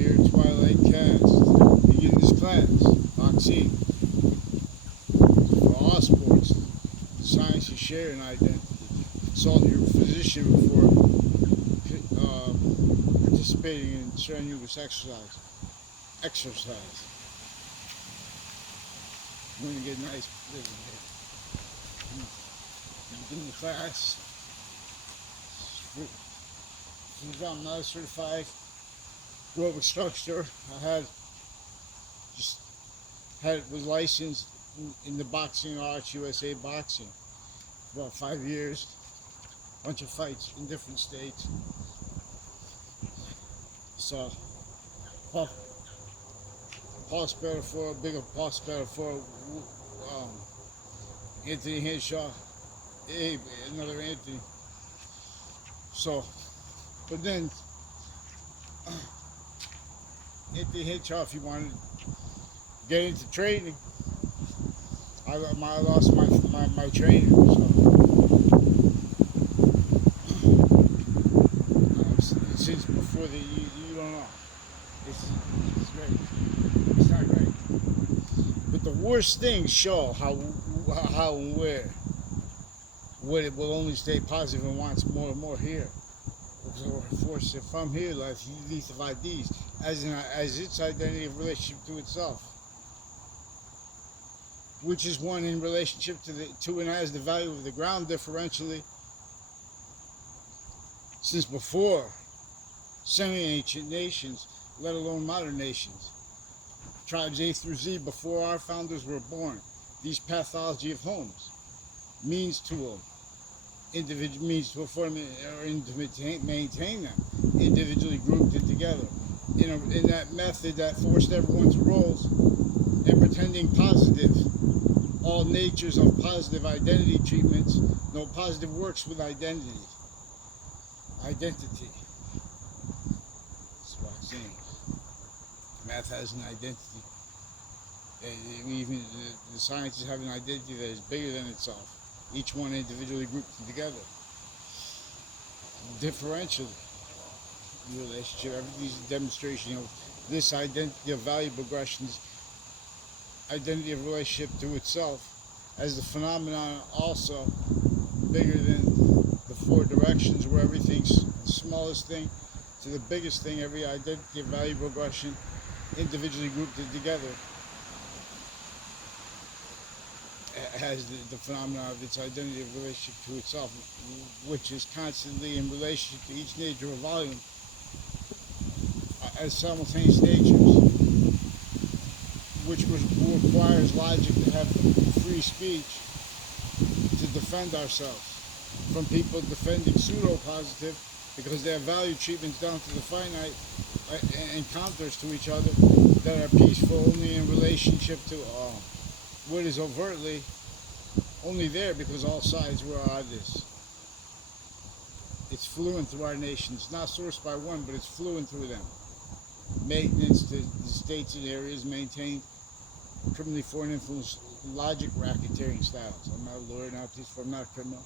here, Twilight Cast. Begin this class. Vaccine. For all sports, science is sharing identity. Consult your physician before participating in strenuous exercise. I'm going to get nice living here. Begin the class. Since I'm not a certified aerobic instructor, was licensed in the boxing arts, USA Boxing, for about 5 years. Bunch of fights in different states. So, Paul Spatafora, big up Paul Spatafora, Anthony Henshaw, another Anthony. So, but then Anthony Henshaw, if you wanted to get into training, I lost my trainer. So since before you don't know, it's great. It's not great. But the worst things show how and where what it will only stay positive and wants more and more here. So force it from here, like these of IDs, as its identity of relationship to itself, which is one in relationship to and as the value of the ground differentially, since before semi-ancient nations, let alone modern nations. Tribes A through Z, before our founders were born, these pathology of homes, means to them, individual means to afford or to maintain them, individually grouped and together. In that method that forced everyone's roles and pretending positive, all natures of positive identity treatments, no positive works with identity. Identity. That's what I'm saying. Math has an identity. Even the sciences have an identity that is bigger than itself. Each one individually grouped together. Differentially, relationship, everything's a demonstration of this identity of value progressions, identity of relationship to itself, as the phenomenon also bigger than the four directions where everything's the smallest thing to the biggest thing, every identity of value progression individually grouped together has the phenomenon of its identity of relationship to itself, which is constantly in relationship to each nature or volume as simultaneous natures, which requires logic to have free speech to defend ourselves from people defending pseudo-positive because they have value treatments down to the finite and counters to each other that are peaceful only in relationship to what is overtly only there because all sides were on this. It's fluent through our nations, not sourced by one, but it's fluent through them. Maintenance to the states and areas maintained criminally foreign influence logic racketeering styles. I'm not a lawyer, not a police, I'm not a criminal.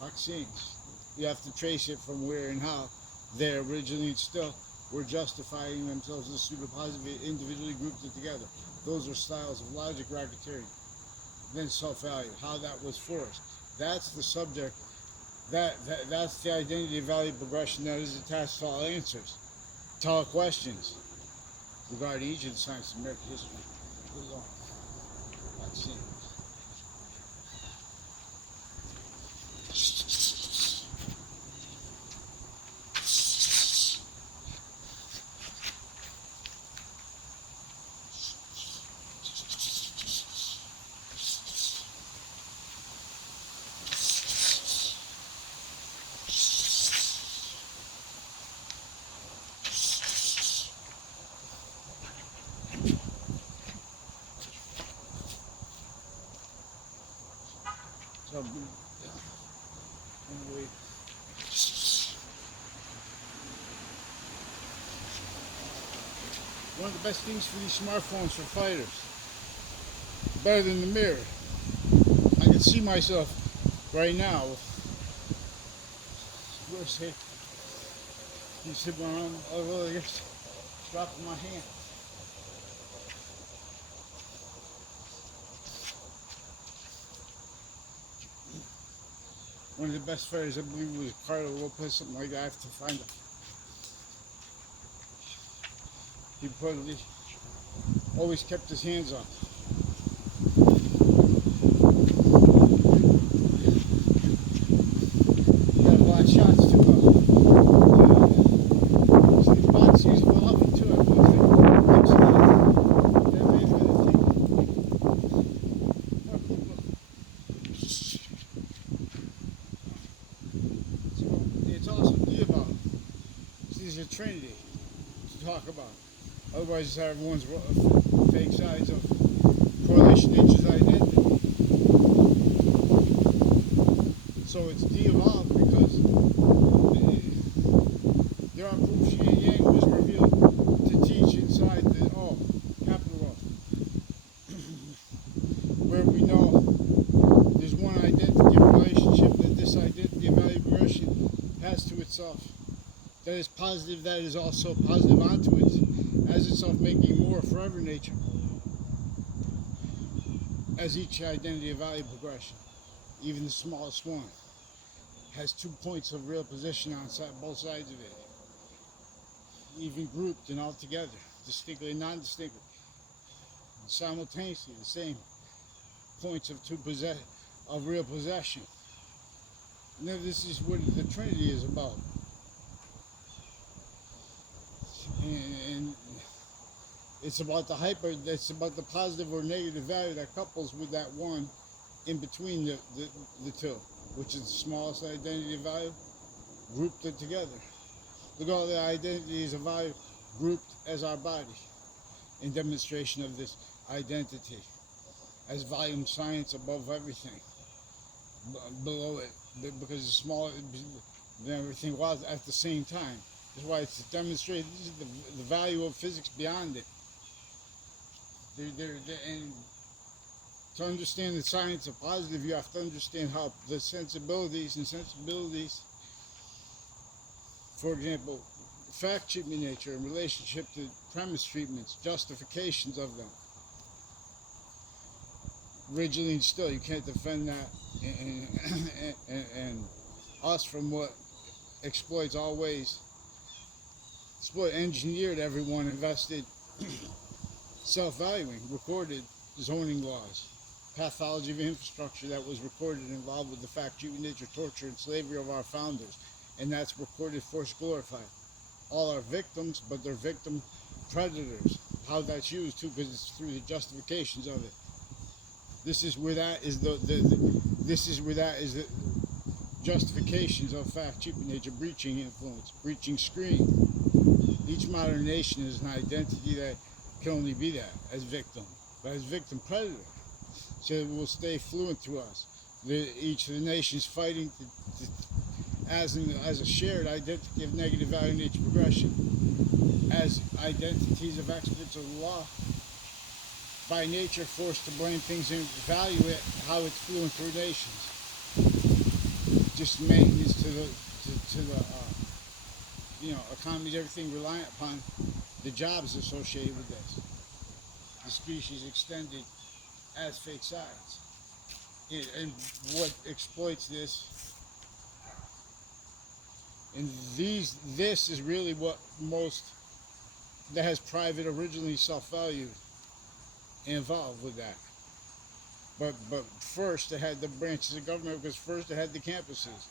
Vaccines. You have to trace it from where and how they originally still were justifying themselves as pseudo-positive, individually grouped it together. Those are styles of logic racketeering. Then self-value, how that was forced. That's the subject, that's the identity of value progression that is attached to all answers, to all questions regarding each of the sciences of American history. Vaccine. So, anyway, one of the best things for these smartphones for fighters, better than the mirror. I can see myself right now. Where's it? You sit my arm, oh, well, I guess dropping my hand. One of the best fighters, I believe, was Carlo Lopez, something like that. I have to find him. He probably always kept his hands up. He got a lot of shots too, though. So these boxers were loving too, I believe. That man's gonna take more people. So it's also about. These are Trinity to talk about. Otherwise, everyone's fake sides of correlation nature's identity. So it's de-evolved because there are proofs yin and yang was revealed to teach inside the capital O. Where we know there's one identity relationship that this identity value progression has to itself. That is positive, that is also positive onto it, as itself making more forever nature. As each identity of value progression, even the smallest one, has 2 points of real position on both sides of it, even grouped and all together, distinctly and non-distinctly, simultaneously, the same points of of real possession. Now, this is what the Trinity is about. And it's about it's about the positive or negative value that couples with that one in between the two, which is the smallest identity of value, grouped it together. Look at all the identities of value grouped as our body in demonstration of this identity as volume science above everything, below it, because it's small than everything was at the same time. That's why it's demonstrated. This is the value of physics beyond it. And to understand the science of positive, you have to understand how the sensibilities, for example, fact treatment nature in relationship to premise treatments, justifications of them. Rigidly and still, you can't defend that and us from what exploits all ways. Engineered everyone, invested self-valuing, recorded zoning laws, pathology of infrastructure that was recorded involved with the fact, treatment, nature, torture, and slavery of our founders, and that's recorded, forced, glorified. All are victims, but they're victim predators. How that's used too, because it's through the justifications of it. This is where that is the justifications of fact, treatment, nature, breaching influence, breaching screen. Each modern nation is an identity that can only be that as victim, but as victim predator. So it will stay fluent to us. Each of the nations fighting as a shared identity of negative value nature progression, as identities of experts of the law, by nature forced to blame things and value it, how it's fluent through nations. Just maintenance to the economies, everything reliant upon the jobs associated with this. The species extended as fake sides. And what exploits this, and this is really what most that has private originally self-valued involved with that. But first they had the branches of government, because first they had the campuses.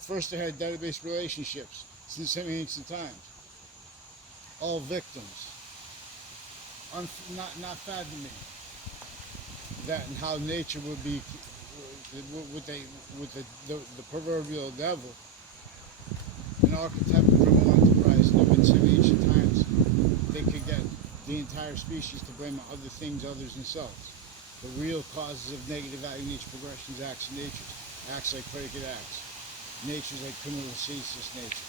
First they had database relationships since ancient times. All victims. Not fathoming that and how nature would be with the proverbial devil, an archetype of criminal enterprise lived in some ancient times. They could get the entire species to blame other things other than themselves. The real causes of negative value nature progressions, acts of nature, acts like predicate acts, natures like criminal ceaseless nature,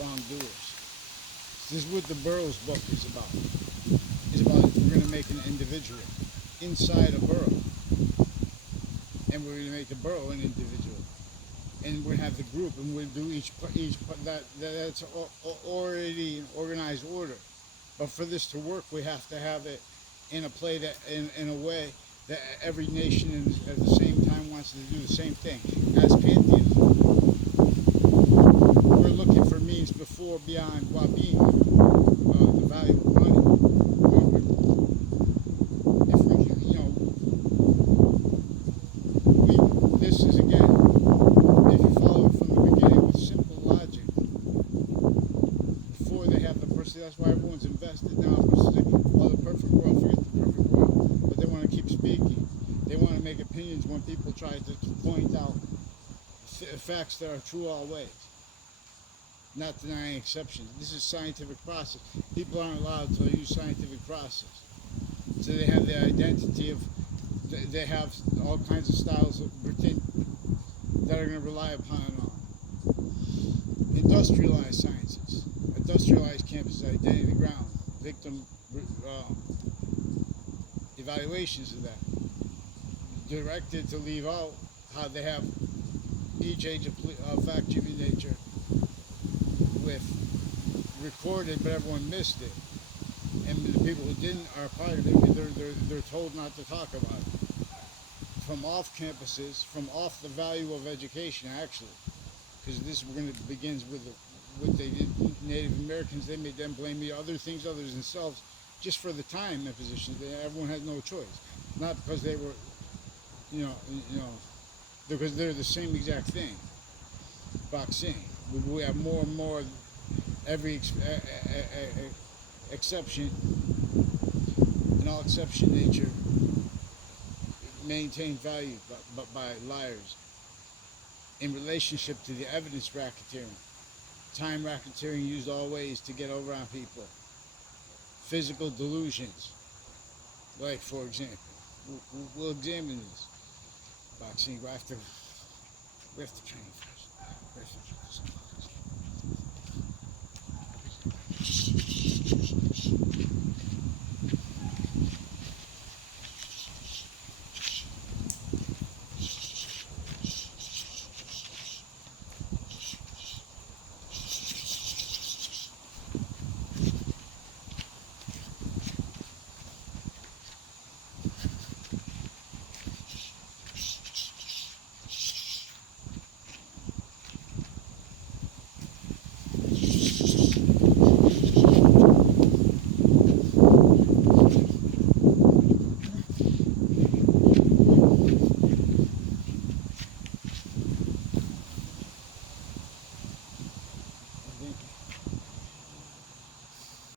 wrongdoers. This is what the Burroughs book is about. It's about we're going to make an individual inside a burrow, and we're going to make the burrow an individual. and we have the group, and we do that's already in organized order. But for this to work, we have to have it in a play that in a way that every nation at the same time wants to do the same thing. As pantheism, we're looking for means before, beyond, well-being, the value of money. If we can, this is again, if you follow it from the beginning with simple logic, before they have the person, that's why everyone's invested now. Oh, the perfect world, forget the perfect world. But they want to keep speaking. They want to make opinions when people try to point out facts that are true always, not denying exceptions. This is scientific process. People aren't allowed to use scientific process. So they have the identity of, they have all kinds of styles of pretend that are going to rely upon industrialized sciences. Industrialized campus identity of the ground, victim evaluations of that. Directed to leave out how they have each age of fact-giving nature with recorded, but everyone missed it. And the people who didn't are part of it. They're told not to talk about it. From off campuses, from off the value of education, actually, because this begins with what they did. Native Americans, they made them blame the other things other than themselves, just for the time imposition. Everyone had no choice, not because they were, because they're the same exact thing. Boxing, we have more and more. Every exception, in all exception nature, maintain value, but by liars. In relationship to the evidence racketeering, time racketeering used all ways to get over on people. Physical delusions, like for example, we'll examine this. Boxing, we have to train.